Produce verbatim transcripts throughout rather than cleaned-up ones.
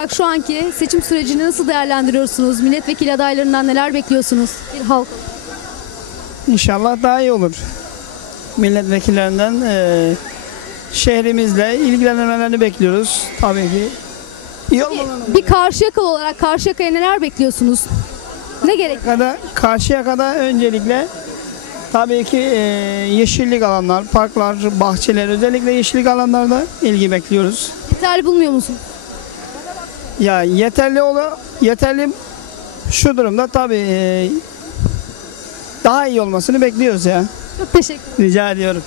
olarak şu anki seçim sürecini nasıl değerlendiriyorsunuz? Milletvekili adaylarından neler bekliyorsunuz? Bir halk. İnşallah daha iyi olur. Milletvekillerinden e, şehrimizle ilgilenmelerini bekliyoruz. Tabii ki iyi olmalarını. Bir Karşıyakalı olarak Karşıyaka'ya neler bekliyorsunuz? Ne gerek? Kada, Karşıyaka'da öncelikle tabii ki e, yeşillik alanlar, parklar, bahçeler, özellikle yeşillik alanlarda ilgi bekliyoruz. Yeterli bulmuyor musunuz? Ya yeterli olu yeterli şu durumda tabii e, daha iyi olmasını bekliyoruz ya. Çok teşekkür ederim. Rica ediyorum.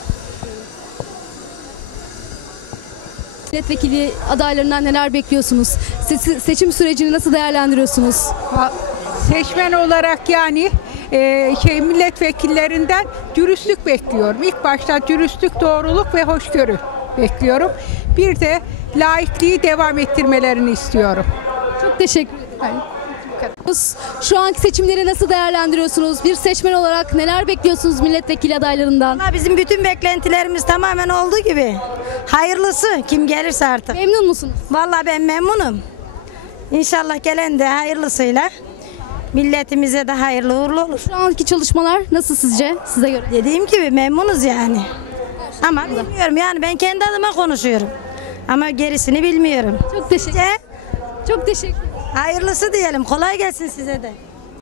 Milletvekili adaylarından neler bekliyorsunuz? Se- seçim sürecini nasıl değerlendiriyorsunuz? Ha, Seçmen olarak yani e, şey milletvekillerinden dürüstlük bekliyorum. İlk başta dürüstlük, doğruluk ve hoşgörü bekliyorum. Bir de laikliği devam ettirmelerini istiyorum. Çok teşekkür ederim. Şu anki seçimleri nasıl değerlendiriyorsunuz? Bir seçmen olarak neler bekliyorsunuz milletvekili adaylarından? Ama bizim bütün beklentilerimiz tamamen olduğu gibi. Hayırlısı kim gelirse artık. Memnun musunuz? Vallahi ben memnunum. İnşallah gelen de hayırlısıyla milletimize de hayırlı uğurlu olur. Şu anki çalışmalar nasıl sizce? Size göre. Dediğim gibi memnunuz yani. Ama bilmiyorum yani ben kendi adıma konuşuyorum. Ama gerisini bilmiyorum. Çok teşekkür İşte Çok teşekkür hayırlısı diyelim. Kolay gelsin size de.